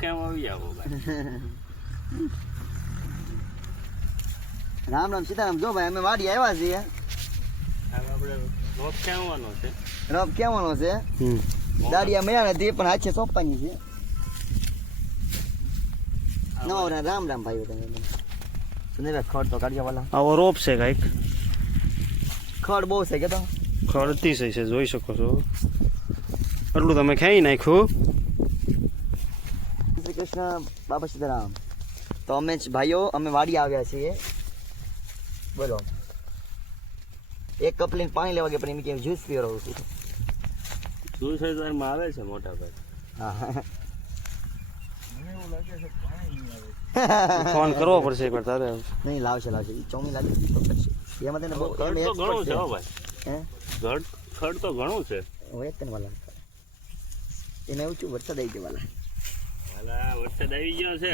કેમ આવી જાવ ભાઈ. રામ રામ સીતારામ. જો ભાઈ અમે વાડી આવ્યા છીએ. આપણે રોપ કેવાનો છે. રબ કેવાનો છે? દાડિયા મળ્યા નથી પણ હાથે સોંપવાની છે. નવરા રામ રામ ભાઈઓ. તમે સુનિલભાઈ ખડ તો કાઢ્યા વાલા. આવો રોપ છે કાંઈક. ખડ બહુ છે કે તો ખડ અતિશય છે, જોઈ શકો છો. એટલું તમે ખાઈ નાખ્યું. શ્રી કૃષ્ણ બાબા સીતારામ. તો અમે ભાઈઓ અમે વાડી આવ્યા છીએ. બોલો. એક કપ લઈને પાણી લેવા ગયા પણ એમ કે જ્યુસ પીવડાવું છું. જ્યુસ માં આવે છે મોટા ભાઈ. હા ફોન કરવો પડશે એકવાર તારે. નહીં લાવશે ચોમી લાગે તો કરશે. એમાં તેને બહુ ખડ તો ઘણું છે હો ભાઈ. હે ખડ તો ઘણું છે. હોય તને વાલા એને એવું છું વરસાદ આવી ગયો વાલા. હાલા વરસાદ આવી ગયો છે.